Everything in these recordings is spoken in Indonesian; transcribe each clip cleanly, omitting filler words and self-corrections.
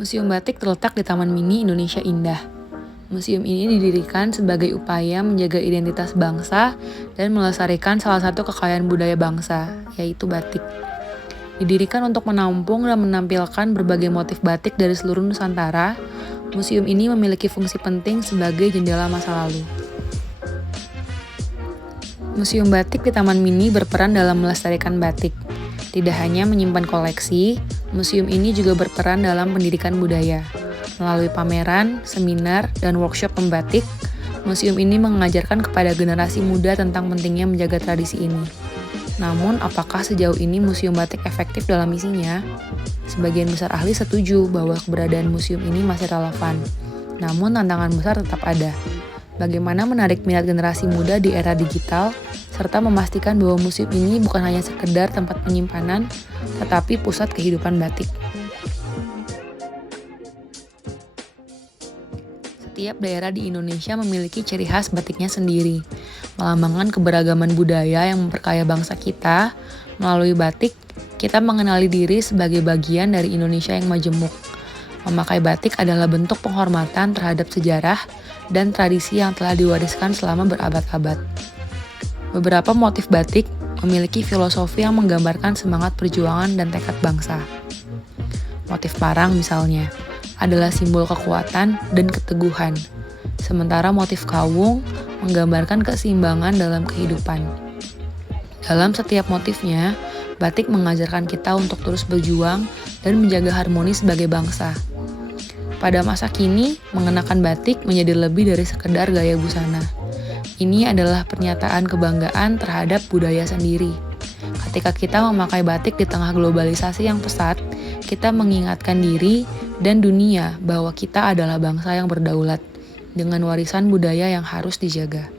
Museum Batik terletak di Taman Mini Indonesia Indah. Museum ini didirikan sebagai upaya menjaga identitas bangsa dan melestarikan salah satu kekayaan budaya bangsa, yaitu batik. Didirikan untuk menampung dan menampilkan berbagai motif batik dari seluruh Nusantara, museum ini memiliki fungsi penting sebagai jendela masa lalu. Museum Batik di Taman Mini berperan dalam melestarikan batik. Tidak hanya menyimpan koleksi, museum ini juga berperan dalam pendidikan budaya. Melalui pameran, seminar, dan workshop pembatik, museum ini mengajarkan kepada generasi muda tentang pentingnya menjaga tradisi ini. Namun, apakah sejauh ini museum batik efektif dalam misinya? Sebagian besar ahli setuju bahwa keberadaan museum ini masih relevan. Namun, tantangan besar tetap ada. Bagaimana menarik minat generasi muda di era digital, serta memastikan bahwa museum ini bukan hanya sekedar tempat penyimpanan, tetapi pusat kehidupan batik. Setiap daerah di Indonesia memiliki ciri khas batiknya sendiri, melambangkan keberagaman budaya yang memperkaya bangsa kita. Melalui batik, kita mengenali diri sebagai bagian dari Indonesia yang majemuk. Memakai batik adalah bentuk penghormatan terhadap sejarah dan tradisi yang telah diwariskan selama berabad-abad. Beberapa motif batik memiliki filosofi yang menggambarkan semangat perjuangan dan tekad bangsa. Motif parang misalnya, adalah simbol kekuatan dan keteguhan, sementara motif kawung menggambarkan keseimbangan dalam kehidupan. Dalam setiap motifnya, batik mengajarkan kita untuk terus berjuang dan menjaga harmoni sebagai bangsa. Pada masa kini, mengenakan batik menjadi lebih dari sekedar gaya busana. Ini adalah pernyataan kebanggaan terhadap budaya sendiri. Ketika kita memakai batik di tengah globalisasi yang pesat, kita mengingatkan diri dan dunia bahwa kita adalah bangsa yang berdaulat, dengan warisan budaya yang harus dijaga.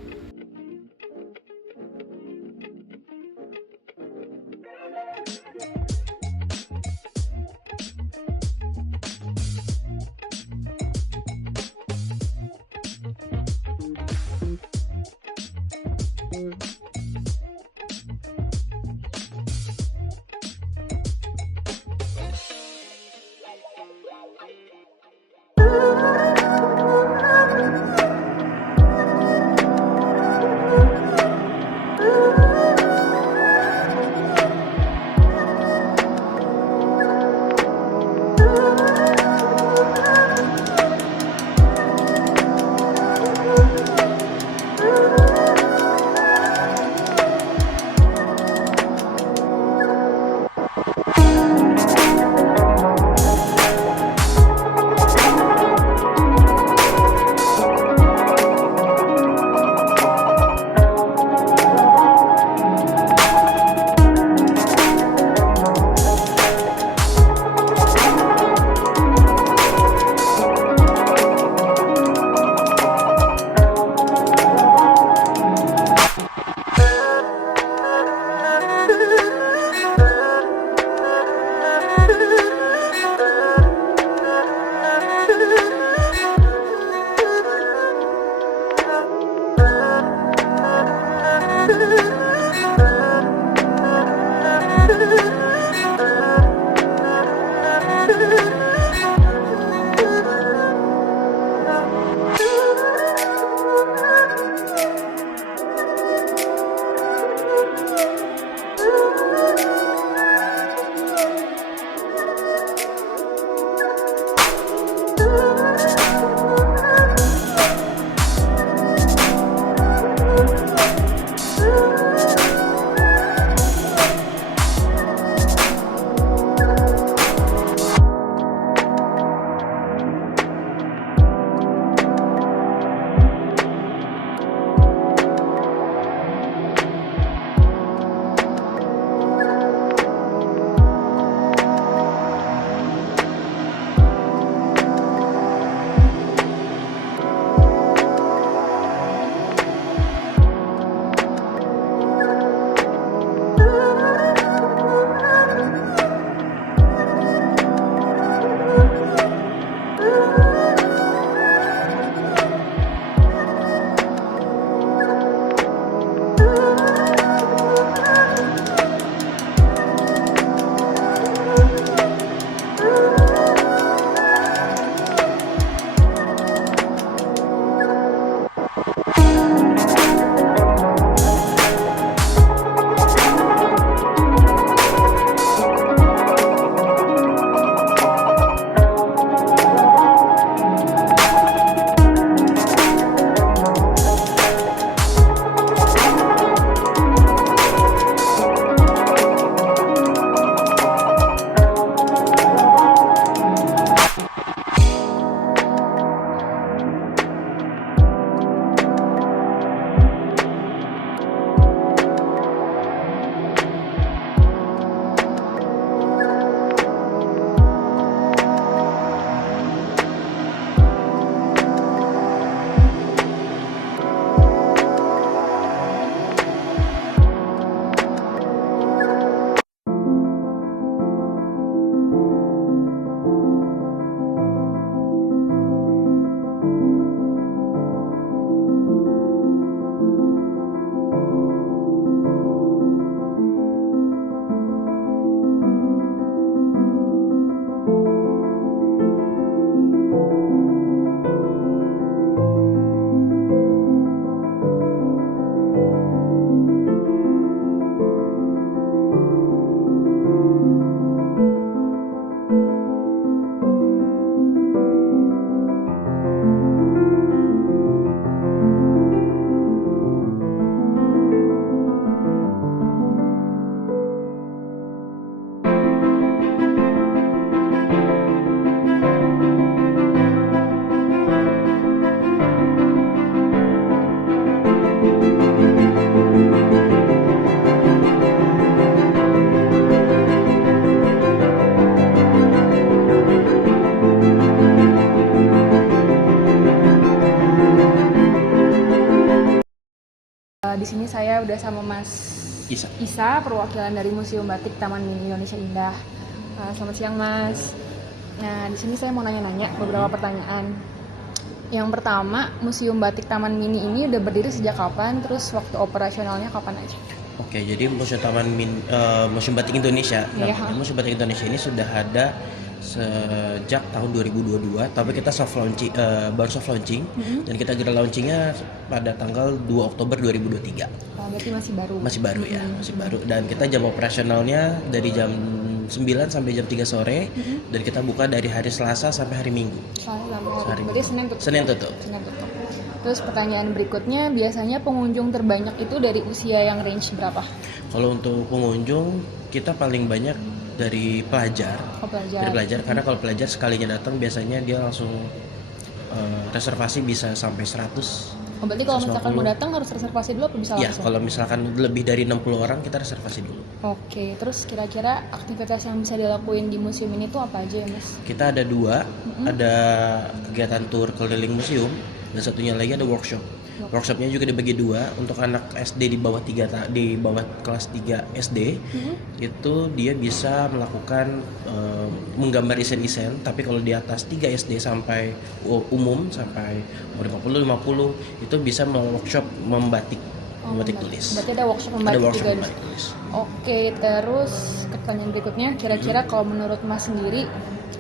di sini saya udah sama Mas Isa, perwakilan dari Museum Batik Taman Mini Indonesia Indah. Selamat siang Mas. Nah, di sini saya mau nanya-nanya beberapa pertanyaan. Yang pertama, Museum Batik Taman Mini ini udah berdiri sejak kapan? Terus waktu operasionalnya kapan aja? Oke, jadi Museum Batik Indonesia, Museum Batik Indonesia ini sudah ada sejak tahun 2022, tapi kita baru soft launching, dan kita gelar launchingnya pada tanggal 2 Oktober 2023. Berarti masih baru. Masih baru ya, masih baru. Dan kita jam operasionalnya dari jam 9 sampai jam 3 sore, dan kita buka dari hari Selasa sampai hari Minggu. Berarti Senin tutup. Terus pertanyaan berikutnya, biasanya pengunjung terbanyak itu dari usia yang range berapa? Kalau untuk pengunjung, kita paling banyak dari pelajar. Dari pelajar, karena kalau pelajar sekalinya datang biasanya dia langsung reservasi bisa sampai 100. Berarti kalau misalkan mau datang harus reservasi dulu apa bisa langsung? Ya, kalau misalkan lebih dari 60 orang kita reservasi dulu. Oke, terus kira-kira aktivitas yang bisa dilakuin di museum ini tuh apa aja ya Mas? Kita ada 2, ada kegiatan tour keliling museum, dan satunya lagi ada workshop. Workshopnya juga dibagi 2 untuk anak SD di bawah kelas 3 SD. Itu dia bisa melakukan menggambar isen-isen, tapi kalau di atas 3 SD sampai umum sampai umur 50 itu bisa workshop membatik tulis. Berarti ada workshop membatik juga. Oke, terus pertanyaan berikutnya, kira-kira kalau menurut Mas sendiri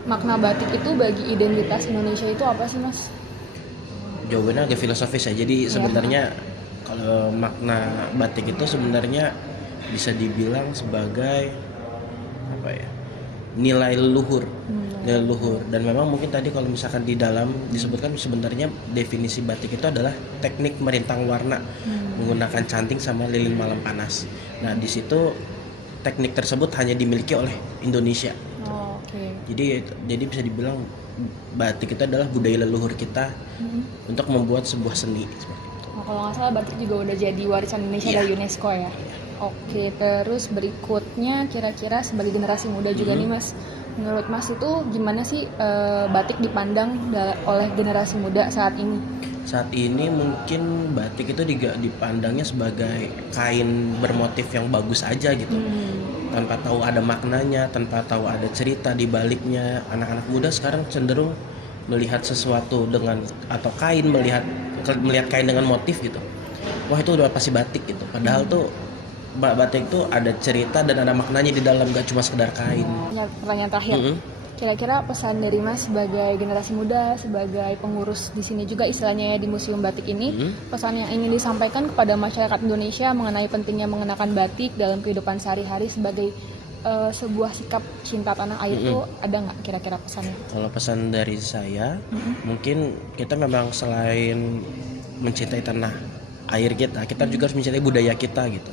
makna batik itu bagi identitas Indonesia itu apa sih Mas? Jawabannya agak filosofis ya. Jadi sebenarnya kalau makna batik itu sebenarnya bisa dibilang sebagai apa ya? Nilai leluhur. Dan memang mungkin tadi kalau misalkan di dalam disebutkan sebenarnya definisi batik itu adalah teknik merintang warna menggunakan canting sama lilin malam panas. Nah, di situ teknik tersebut hanya dimiliki oleh Indonesia. Jadi bisa dibilang batik itu adalah budaya leluhur kita untuk membuat sebuah seni seperti itu. Kalau nggak salah batik juga udah jadi warisan Indonesia dari UNESCO ya. Oke, terus berikutnya kira-kira sebagai generasi muda juga nih Mas, menurut Mas itu gimana sih batik dipandang oleh generasi muda saat ini? Saat ini mungkin batik itu dipandangnya sebagai kain bermotif yang bagus aja gitu. Tanpa tahu ada maknanya, tanpa tahu ada cerita di baliknya. Anak-anak muda sekarang cenderung melihat sesuatu atau kain, melihat kain dengan motif gitu. Wah, itu udah pasti batik gitu. Padahal tuh batik itu ada cerita dan ada maknanya di dalam, gak cuma sekedar kain. Pertanyaan terakhir. Kira-kira pesan dari Mas sebagai generasi muda, sebagai pengurus di sini juga istilahnya ya di Museum Batik ini, pesan yang ingin disampaikan kepada masyarakat Indonesia mengenai pentingnya mengenakan batik dalam kehidupan sehari-hari sebagai sebuah sikap cinta tanah air itu ada nggak kira-kira pesannya? Kalau pesan dari saya, mungkin kita memang selain mencintai tanah air kita juga harus mencintai budaya kita gitu.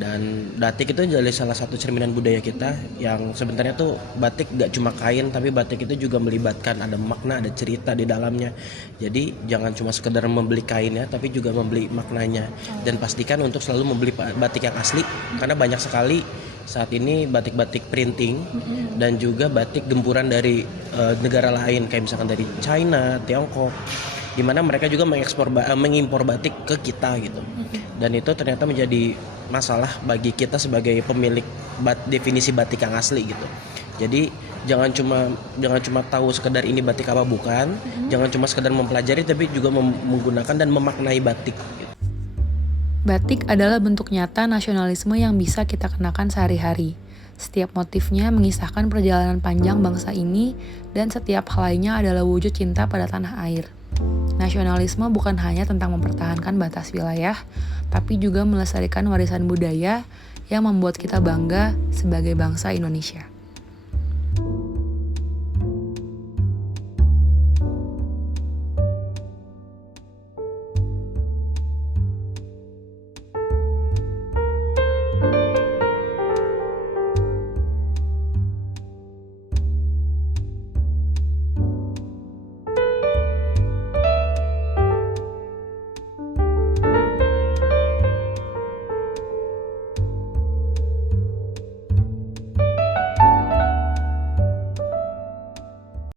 Dan batik itu jadi salah satu cerminan budaya kita, yang sebenarnya tuh batik gak cuma kain, tapi batik itu juga melibatkan ada makna, ada cerita di dalamnya. Jadi jangan cuma sekedar membeli kainnya, tapi juga membeli maknanya. Dan pastikan untuk selalu membeli batik yang asli, karena banyak sekali saat ini batik-batik printing dan juga batik gempuran dari negara lain, kayak misalkan dari China, Tiongkok, di mana mereka juga mengimpor batik ke kita gitu. Dan itu ternyata menjadi masalah bagi kita sebagai pemilik definisi batik yang asli gitu. Jadi jangan cuma tahu sekedar ini batik apa bukan, jangan cuma sekedar mempelajari, tapi juga menggunakan dan memaknai batik gitu. Batik adalah bentuk nyata nasionalisme yang bisa kita kenakan sehari-hari. Setiap motifnya mengisahkan perjalanan panjang bangsa ini, dan setiap helainya adalah wujud cinta pada tanah air. Nasionalisme bukan hanya tentang mempertahankan batas wilayah, tapi juga melestarikan warisan budaya yang membuat kita bangga sebagai bangsa Indonesia.